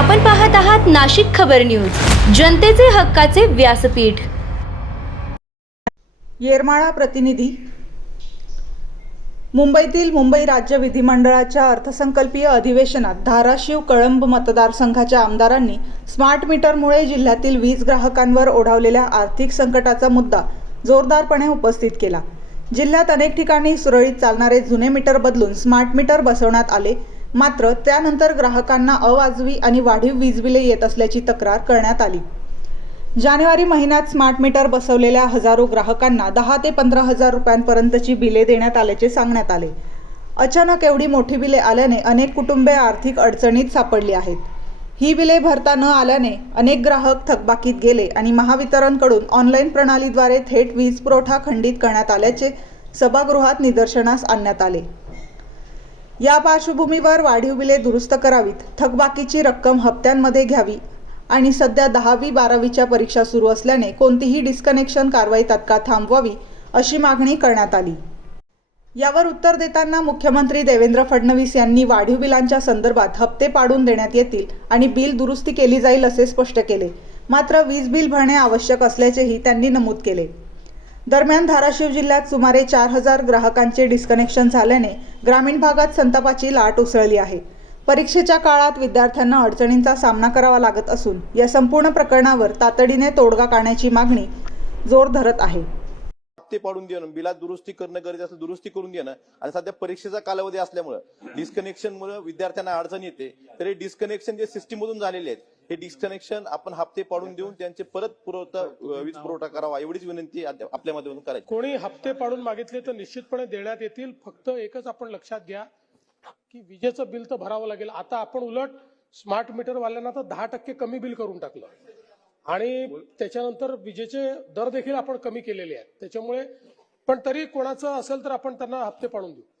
आपण पाहत आहात नाशिक खबर न्यूज, जनतेचे हक्काचे व्यासपीठ। येरमाळा प्रतिनिधी। मुंबईतील मुंबई राज्य विधिमंडळाच्या अर्थसंकल्पीय अधिवेशनात धाराशिव कळंब मतदारसंघाच्या आमदारांनी स्मार्ट मीटरमुळे जिल्ह्यातील वीज ग्राहकांवर ओढावलेल्या आर्थिक संकटाचा मुद्दा जोरदारपणे उपस्थित केला। जिल्ह्यात अनेक ठिकाणी सुरळीत चालणारे जुने मीटर बदलून स्मार्ट मीटर बसवण्यात आले, मात्र त्यानंतर ग्राहकांना अवाजवी आणि वाढीव वीज बिले येत असल्याची तक्रार करण्यात आली। जानेवारी महिन्यात स्मार्ट मीटर बसवलेल्या हजारो ग्राहकांना 10 ते 15 हजार रुपयांपर्यंतची बिले देण्यात आल्याचे सांगण्यात आले। अचानक एवढी मोठी बिले आल्याने अनेक कुटुंबे आर्थिक अडचणीत सापडली आहेत। ही बिले भरता न आल्याने अनेक ग्राहक थकबाकीत गेले आणि महावितरणकडून ऑनलाईन प्रणालीद्वारे थेट वीज पुरवठा खंडित करण्यात आल्याचे सभागृहात निदर्शनास आणण्यात आले। या पार्श्वभूमीवर वाढीव बिले दुरुस्त करावीत, थकबाकीची रक्कम हप्त्यांमध्ये घ्यावी आणि सध्या 10वी-12वीच्या परीक्षा सुरू असल्याने कोणतीही डिस्कनेक्शन कारवाई तात्काळ थांबवावी अशी मागणी करण्यात आली। यावर उत्तर देताना मुख्यमंत्री देवेंद्र फडणवीस यांनी वाढीव बिलांच्या संदर्भात हप्ते पाडून देण्यात येतील आणि बिल दुरुस्ती केली जाईल असे स्पष्ट केले। मात्र वीज बिल भरणे आवश्यक असल्याचेही त्यांनी नमूद केले। दरम्यान धाराशिव जिल्ह्यात सुमारे 4000 ग्राहकांचे डिस्कनेक्शन झाल्याने ग्रामीण भागात संतापाची लाट उसळली आहे। परीक्षेच्या काळात विद्यार्थ्यांना अडचणींचा सामना करावा लागत असून या संपूर्ण प्रकरणावर तातडीने तोडगा काढण्याची मागणी जोर धरत आहे। हप्ते पाडून देणं, बिलात दुरुस्ती करणं गरजेचं असलं दुरुस्ती करून देणं आणि सध्या परीक्षेचा कालावधी असल्यामुळे डिस्कनेक्शनमुळे विद्यार्थ्यांना अडचण येते। तर हे डिस्कनेक्शन जे सिस्टीममधून झालेले आहेत, हे डिस्कनेक्शन आपण हप्ते पाडून देऊन त्यांचे परत वीज पुरवठा करावा एवढीच विनंती आपल्या माध्यमातून करायची। कोणी हप्ते पाडून मागितले तर निश्चितपणे देण्यात येतील। फक्त एकच आपण लक्षात घ्या की विजेचं बिल तर भरावं लागेल। आता आपण उलट स्मार्ट मीटर वाल्यांना तर 10% कमी बिल करून टाकलं आणि त्याच्यानंतर विजेचे दर देखील आपण कमी केलेले आहेत। त्याच्यामुळे पण तरी कोणाचं असेल तर आपण त्यांना हप्ते पाडून देऊ।